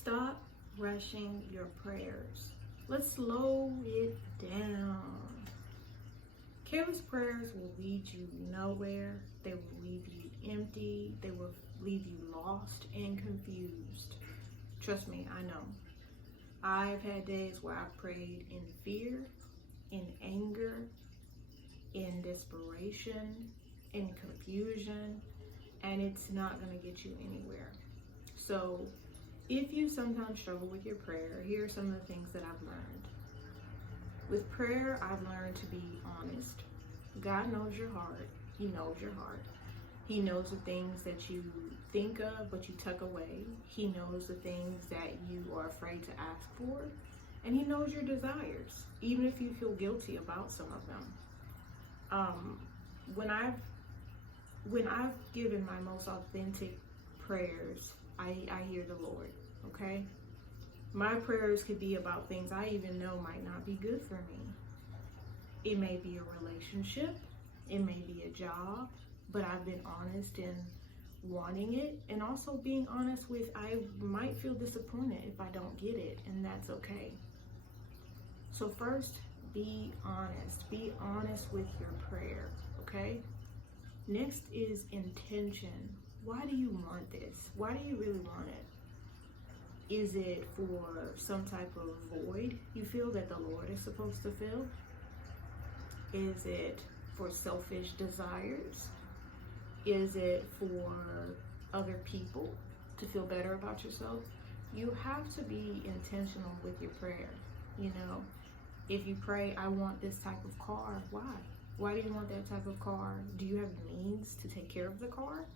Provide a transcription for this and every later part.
Stop rushing your prayers. Let's slow it down. Careless prayers will lead you nowhere. They will leave you empty. They will leave you lost and confused. Trust me, I know. I've had days where I've prayed in fear, in anger, in desperation, in confusion, and it's not going to get you anywhere. So if you sometimes struggle with your prayer, here are some of the things that I've learned. With prayer, I've learned to be honest. God knows your heart. He knows your heart. He knows the things that you think of, but you tuck away. He knows the things that you are afraid to ask for. And he knows your desires, even if you feel guilty about some of them. When I've given my most authentic prayers, I hear the Lord, okay? My prayers could be about things I even know might not be good for me. It may be a relationship, it may be a job, but I've been honest in wanting it, and also being honest with I might feel disappointed if I don't get it, and that's okay. So first, be honest. Be honest with your prayer, okay? Next is intention. Why do you want this? Why do you really want it? Is it for some type of void you feel that the Lord is supposed to fill? Is it for selfish desires? Is it for other people to feel better about yourself? You have to be intentional with your prayer. You know, if you pray, I want this type of car, why? Why do you want that type of car? Do you have the means to take care of the car?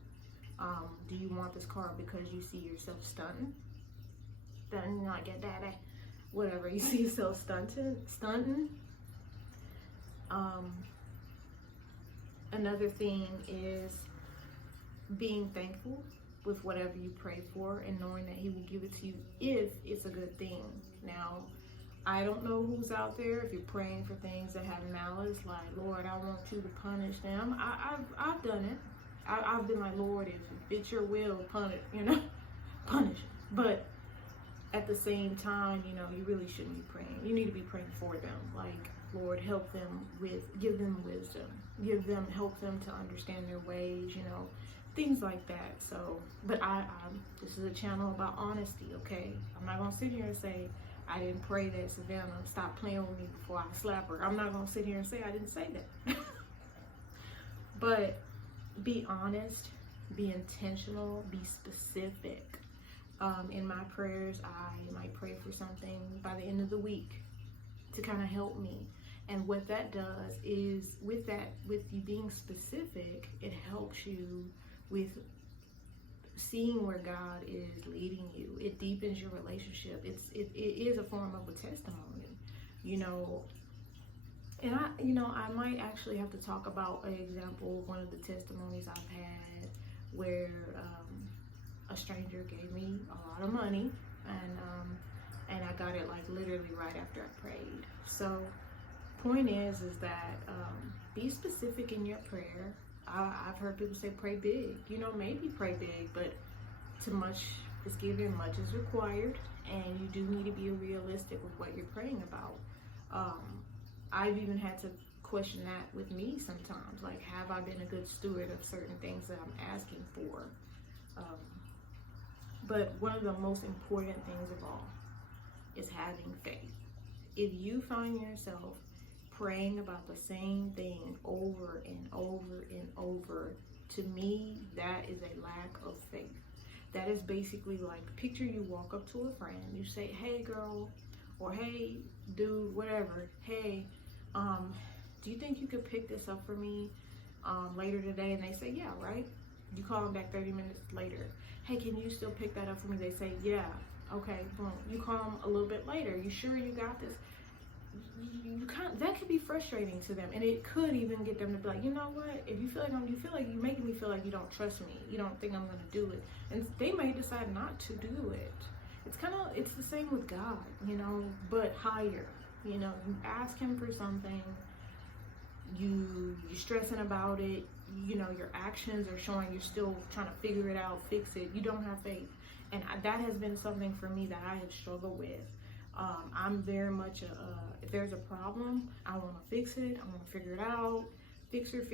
Do you want this car because you see yourself stunting? Then not get daddy. Whatever, you see yourself stunting. Another thing is being thankful with whatever you pray for and knowing that he will give it to you if it's a good thing. Now, I don't know who's out there, if you're praying for things that have malice, like, Lord, I want you to punish them. I've done it. I've been like, Lord, if it's your will, punish, punish. But at the same time, you really shouldn't be praying. You need to be praying for them. Like, Lord, help them give them wisdom. Help them to understand their ways, things like that. So, but this is a channel about honesty, okay? I'm not gonna sit here and say, I didn't pray that Savannah stop playing with me before I slap her. I'm not gonna sit here and say I didn't say that. But be honest, be intentional, be specific. In my prayers, I might pray for something by the end of the week to kind of help me. And what that does is, with you being specific, it helps you with seeing where God is leading you. It deepens your relationship. It is a form of a testimony, And I might actually have to talk about an example of one of the testimonies I've had where a stranger gave me a lot of money, and I got it like literally right after I prayed. So point is that be specific in your prayer. I've heard people say pray big. Maybe pray big, but too much is given, much is required, and you do need to be realistic with what you're praying about. I've even had to question that with me sometimes. Like, have I been a good steward of certain things that I'm asking for? But one of the most important things of all is having faith. If you find yourself praying about the same thing over and over and over, to me, that is a lack of faith. That is basically like, picture you walk up to a friend, you say, hey girl, or hey dude, whatever, hey, do you think you could pick this up for me later today? And they say, yeah, right? You call them back 30 minutes later. Hey, can you still pick that up for me? They say, yeah. Okay, boom. You call them a little bit later. You sure you got this? That could be frustrating to them, and it could even get them to be like, you know what? If you feel like you're making me feel like you don't trust me, you don't think I'm gonna do it, and they may decide not to do it. It's the same with God, but higher. You ask him for something, you're stressing about it, your actions are showing you're still trying to figure it out, fix it. You don't have faith. And that has been something for me that I have struggled with. I'm very much if there's a problem, I want to fix it. I want to figure it out. Fixer,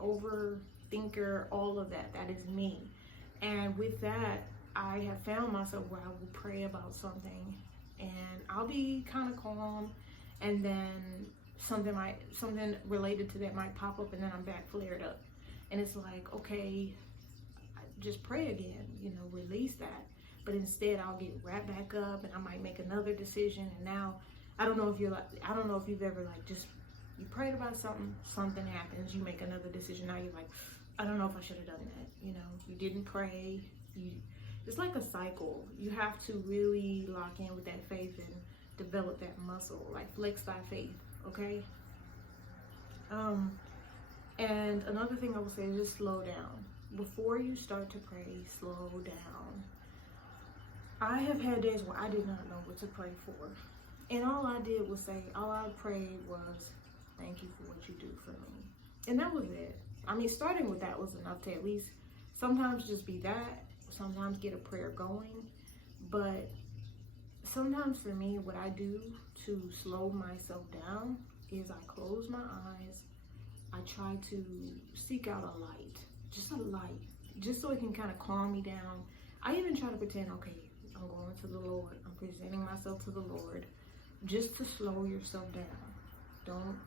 overthinker, all of that. That is me. And with that, I have found myself where I will pray about something and I'll be kind of calm, and then something related to that might pop up, and then I'm back flared up. And it's like, okay, just pray again, release that. But instead I'll get right back up and I might make another decision. And now I don't know if you've ever just, you prayed about something happens, you make another decision. Now you're like, I don't know if I should have done that. You didn't pray. It's like a cycle. You have to really lock in with that faith and develop that muscle, like flex thy faith, okay? And another thing I would say is just slow down. Before you start to pray, slow down. I have had days where I did not know what to pray for. And all I prayed was, thank you for what you do for me. And that was it. Starting with that was enough to at least sometimes just be that, sometimes get a prayer going. But sometimes for me, what I do to slow myself down is I close my eyes. I try to seek out a light, just so it can kind of calm me down. I even try to pretend, okay, I'm going to the Lord. I'm presenting myself to the Lord, just to slow yourself down. Don't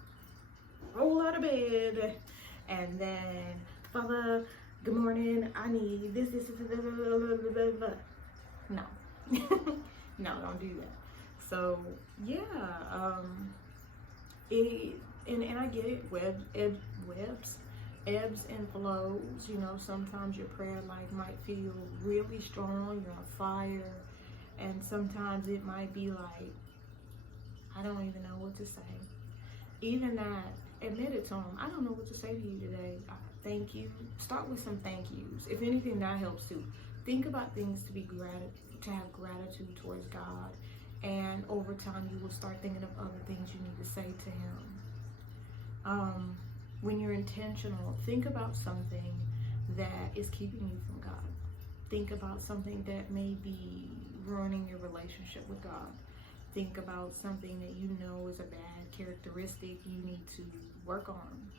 roll out of bed and then, Father, good morning, I need this. No. No, don't do that. So yeah, and I get it, ebbs and flows. Sometimes your prayer life might feel really strong, you're on fire, and sometimes it might be like, I don't even know what to say. Even that, admit it to him. I don't know what to say to you today. Thank you. Start with some thank yous. If anything, that helps too. Think about things to have gratitude towards God, and over time you will start thinking of other things you need to say to him. When you're intentional, think about something that is keeping you from God. Think about something that may be ruining your relationship with God. Think about something that you know is a bad characteristic you need to work on.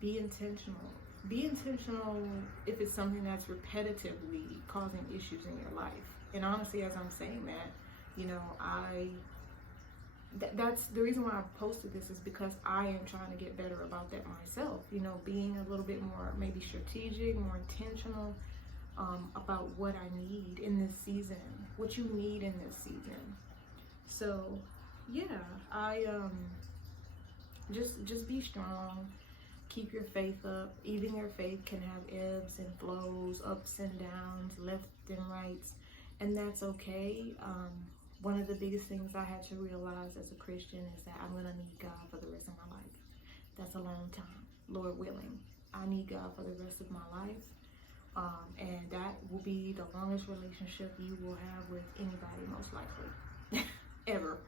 Be intentional. Be intentional if it's something that's repetitively causing issues in your life. And honestly, as I'm saying that, that's the reason why I posted this, is because I am trying to get better about that myself. Being a little bit more maybe strategic, more intentional about what I need in this season, what you need in this season. So yeah, I just be strong. Keep your faith up. Even your faith can have ebbs and flows, ups and downs, left and rights, and that's okay. One of the biggest things I had to realize as a Christian is that I'm going to need God for the rest of my life. That's a long time, Lord willing. I need God for the rest of my life, and that will be the longest relationship you will have with anybody, most likely, ever.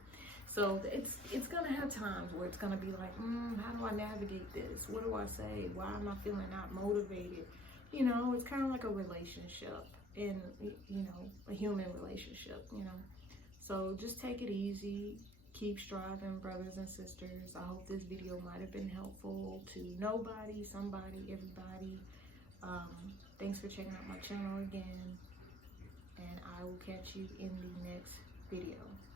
So it's gonna have times where it's gonna be like, how do I navigate this? What do I say? Why am I feeling not motivated? It's kind of like a relationship, in a human relationship. So just take it easy. Keep striving, brothers and sisters. I hope this video might have been helpful to nobody, somebody, everybody. Thanks for checking out my channel again, and I will catch you in the next